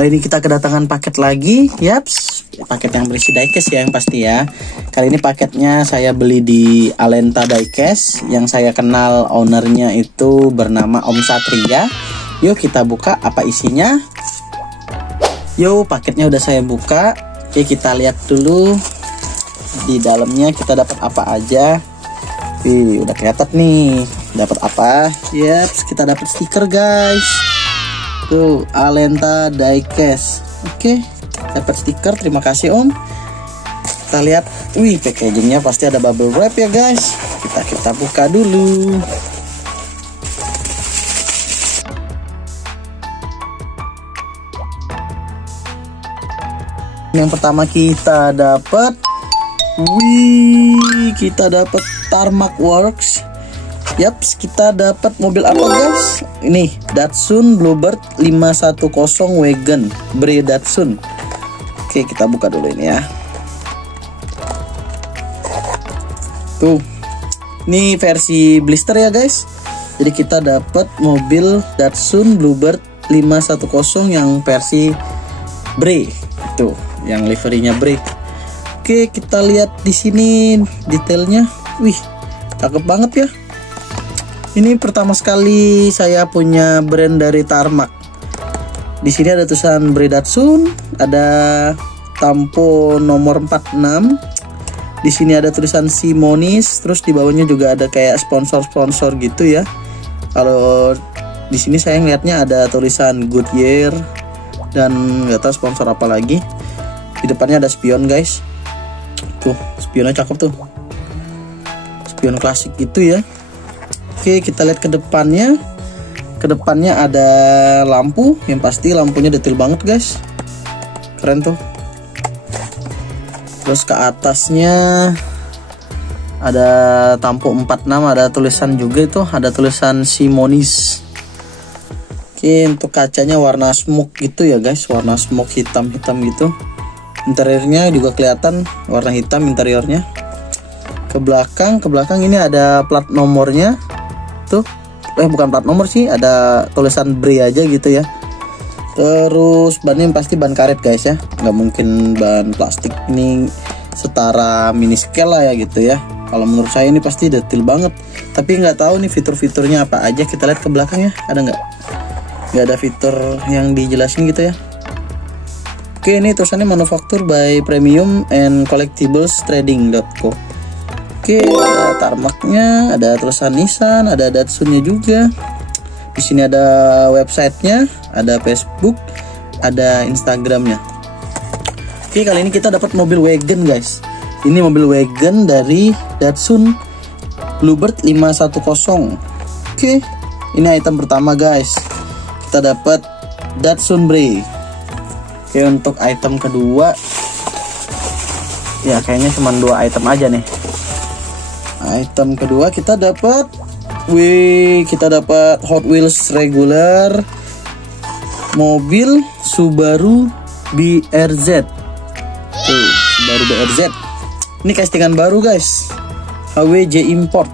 Kali ini kita kedatangan paket lagi, yaps, paket yang berisi diecast ya yang pasti ya. Kali ini paketnya saya beli di Alenta Diecast, yang saya kenal ownernya itu bernama Om Satria. Yuk kita buka apa isinya. Yuk, paketnya udah saya buka. Oke, kita lihat dulu di dalamnya kita dapat apa aja. Wih, udah kelihatan nih dapat apa. Yaps, kita dapat stiker guys. Tuh, Alenta Diecast. Oke, dapat stiker. Terima kasih Om. Kita lihat, wih, packagingnya pasti ada bubble wrap ya guys. Kita buka dulu. Yang pertama kita dapat, wih, kita dapat Tarmac Works. Yaps, kita dapat mobil apa guys? Ini Datsun Bluebird 510 Wagon Bre Datsun. Oke, kita buka dulu ini ya. Tuh, ini versi blister ya guys. Jadi kita dapat mobil Datsun Bluebird 510 yang versi Bre. Tuh, yang liverinya Bre. Oke, kita lihat di sini detailnya. Wih, cakep banget ya. Ini pertama sekali saya punya brand dari Tarmac. Di sini ada tulisan Bre Datsun, ada tampo nomor 46. Di sini ada tulisan Simonis, terus di bawahnya juga ada kayak sponsor-sponsor gitu ya. Kalau di sini saya ngeliatnya ada tulisan Goodyear dan nggak tahu sponsor apa lagi. Di depannya ada spion guys. Tuh, spionnya cakep tuh. Spion klasik gitu ya. Oke, kita lihat ke depannya. Ke depannya ada lampu, yang pasti lampunya detail banget guys. Keren tuh. Terus ke atasnya ada tampo 46, ada tulisan juga itu, ada tulisan Simonis. Oke, untuk kacanya warna smoke gitu ya guys, warna smoke hitam-hitam gitu. Interiornya juga kelihatan warna hitam interiornya. Ke belakang ini ada plat nomornya. Tuh, bukan plat nomor sih, ada tulisan Bre aja gitu ya. Terus bannya pasti ban karet guys ya, nggak mungkin ban plastik. Ini setara mini scale lah ya gitu ya. Kalau menurut saya ini pasti detail banget, tapi nggak tahu nih fitur-fiturnya apa aja. Kita lihat ke belakang ya, ada nggak ada fitur yang dijelasin gitu ya. Oke, ini tulisannya manufactured by Premium and Collectibles Trading.co. Oke, ada Tarmacnya, ada tulisan Nissan, ada Datsunnya juga. Di sini ada websitenya, ada Facebook, ada Instagramnya. Oke, kali ini kita dapat mobil wagon guys. Ini mobil wagon dari Datsun Bluebird 510. Oke, ini item pertama guys. Kita dapat Datsun Bre. Oke, untuk item kedua, ya kayaknya cuma 2 item aja nih. Item kedua kita dapat, kita dapat Hot Wheels regular mobil Subaru BRZ. Tuh, Subaru BRZ. Ini castingan baru guys, HWJ Import.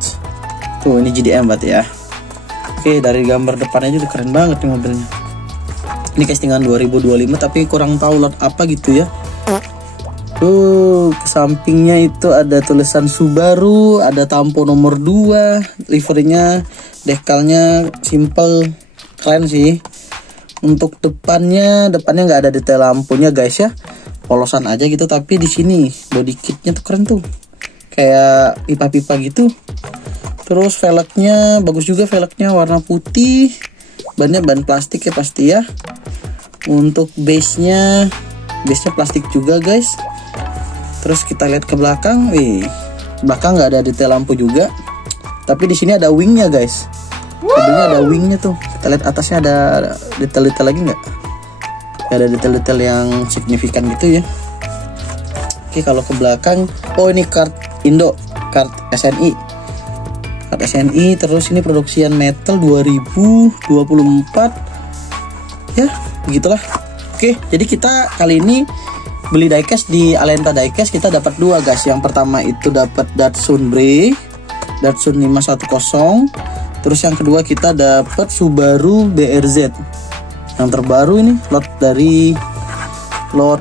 Tuh, ini JDM berarti ya. Oke, dari gambar depannya juga keren banget nih mobilnya. Ini castingan 2025 tapi kurang tahu lot apa gitu ya. Tuh, ke sampingnya itu ada tulisan Subaru, ada tampo nomor 2, liverinya, dekalnya simple, keren sih. Untuk depannya nggak ada detail lampunya guys ya, polosan aja gitu. Tapi di sini body kitnya tuh keren tuh, kayak pipa-pipa gitu. Terus velgnya bagus juga, velgnya warna putih, bannya ban plastik ya pasti ya. Untuk base-nya plastik juga guys. Terus kita lihat ke belakang, belakang nggak ada detail lampu juga. Tapi di sini ada wingnya guys. Mobilnya ada wingnya tuh. Kita lihat atasnya ada detail-detail lagi nggak? Gak ada detail-detail yang signifikan gitu ya. Oke, kalau ke belakang, oh ini kart Indo, kart SNI. Kart SNI, terus ini produksian metal 2024. Ya, begitulah. Oke, jadi kita kali ini beli diecast di Alenta Diecast. Kita dapat 2 guys. Yang pertama itu dapat Datsun Bre, Datsun 510. Terus yang kedua kita dapat Subaru BRZ. yang terbaru ini, lot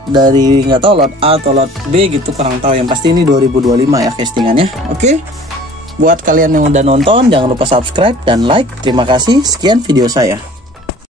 dari nggak tahu lot A atau lot B gitu, kurang tahu, yang pasti ini 2025 ya castingannya. Oke, buat kalian yang udah nonton jangan lupa subscribe dan like. Terima kasih, sekian video saya.